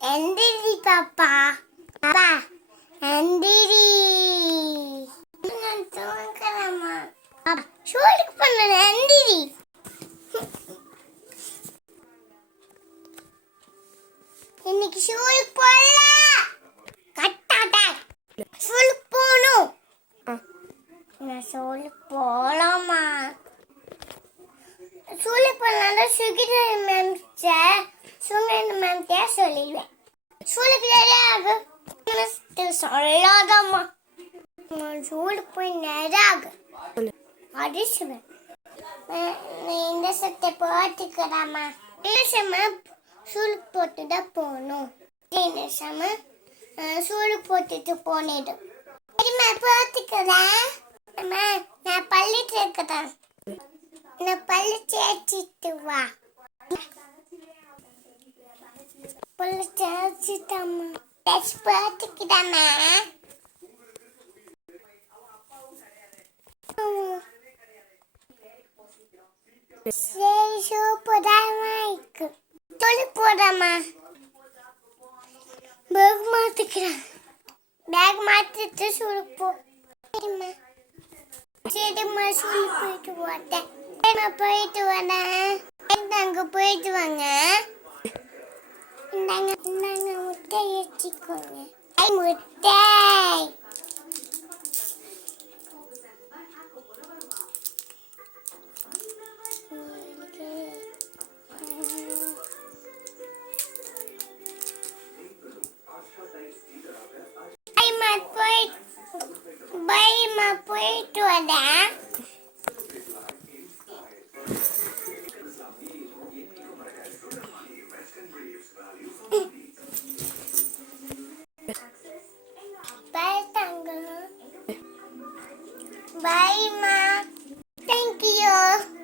எந்திரி பாப்பா. பாப்பா எந்திரி. நான் தூங்கலாமா? பாப்பா ஷூலுக்கு பண்ணல. எந்திரி. இன்னைக்கு ஷூலுக்கு போகல. கட்டாட்டா. ஷூலுக்கு போகணும். நான் ஷூலுக்கு போகலாமா? ஷூலுக்கு போகலாம். சுகிதா மேம் சுகிதா மேம் சொல்லிடுவேன். ஷூலுக்கு ரெடி ஆகு. சொல்லாதம்மா. ஷூலுக்கு போய் நேராக அடிச்சுவேன். இந்த சட்டை போட்டுக்கலாமா? இந்த சம ஷூலுக்கு போட்டு தான் போகணும். இந்த சம ஷூலுக்கு போட்டுட்டு போனிடும். சரிம்மா போட்டுக்கிறேன். அம்மா நான் பள்ளி சேர்க்கிறேன். நான் பள்ளி சேர்த்துட்டு வா. பள்ளி சேர்த்துட்டாமா. ட்ரெஸ் போட்டுக்கிட்டாமா. சரி சூப்பராக இருக்கு. சொல்லி போடாமா. பேக் மாற்றிக்கிறேன். பேக் மாற்றிட்டு ஷூலுக்கு போ. சரிம்மா. சரிம்மா ஷூலுக்கு போயிட்டு வரேன். சரிம்மா போயிட்டு வரேன். அங்கே போயிட்டு வாங்க. இந்தாங்க இந்தாங்க முட்டை வச்சுக்கோங்க. முட்டை பைமா போயிட்டு வரேன். Bye, Tango. Bye, Ma. Thank you.